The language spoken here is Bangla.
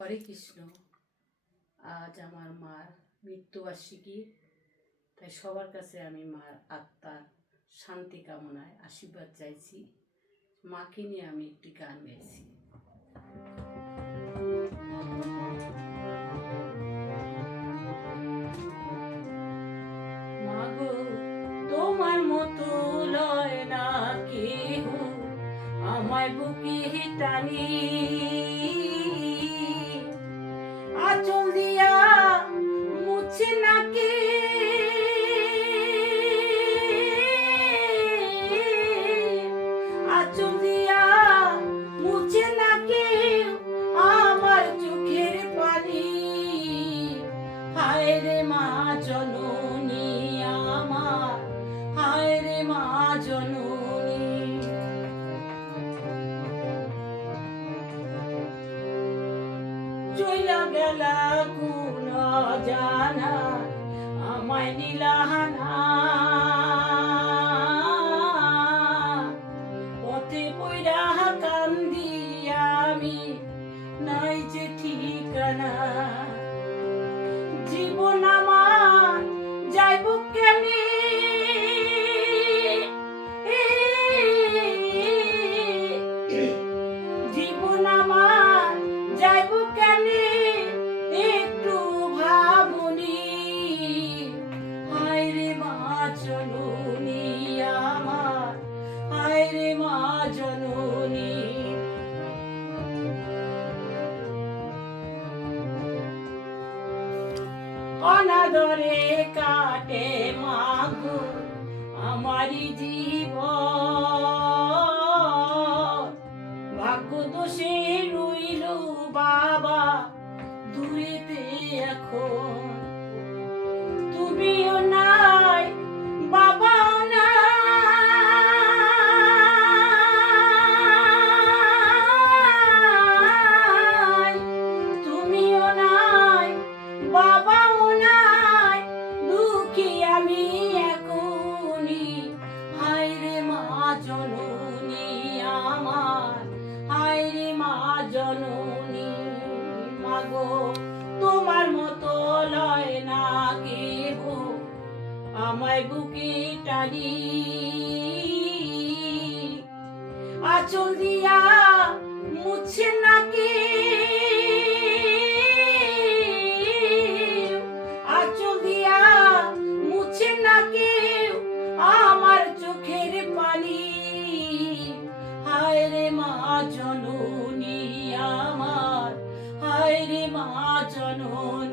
হরে কৃষ্ণ। আজ আমার মার মৃত্যুবার্ষিকী, তাই সবার কাছে আমি মার আত্মার শান্তি কামনায় আশীর্বাদ চাইছি। মাকে নিয়ে আমি একটি গান গাইছি। মাগো তোমার মতো লয় না কেহ আমায় বুকে টানি, আঁচল দিয়া মুছে নাকি আঁচল দিয়া মুছে নাকি আমার চোখের পানি। হায় রে মা জননী আমার, হায় রে মা জননী। চইলা গেলা কোন জানা আমায় নিলাহানা, পথে পইরা কান্দি আমি নাই যে ঠিকানা। জীবন আমার যাইব কেনে, জীবন আমার যাইব কেনে একটু ভাবনি। হায় রে মা জননী আমার, হায় রে মা জননী। অনাদরে কাটে মাগো আমারি জীবন, ভাগ্য দোষে রইল বাবা দূরেতে এখন। তুমিও নাই বাবাও নাই, তুমিও নাই বাবাও নাই, দুঃখী আমি এখনই। হায় রে মা জননী আমার, হায় রে মা জননী। মাগো তোমার মতো লয় না কেহ আমায় বুকে টানি, আঁচল দিয়া মুছে নাকি আঁচল দিয়া মুছে নাকি আমার চোখের পানি। হায় রে মা জননী আমার, হায় রে মা জননী।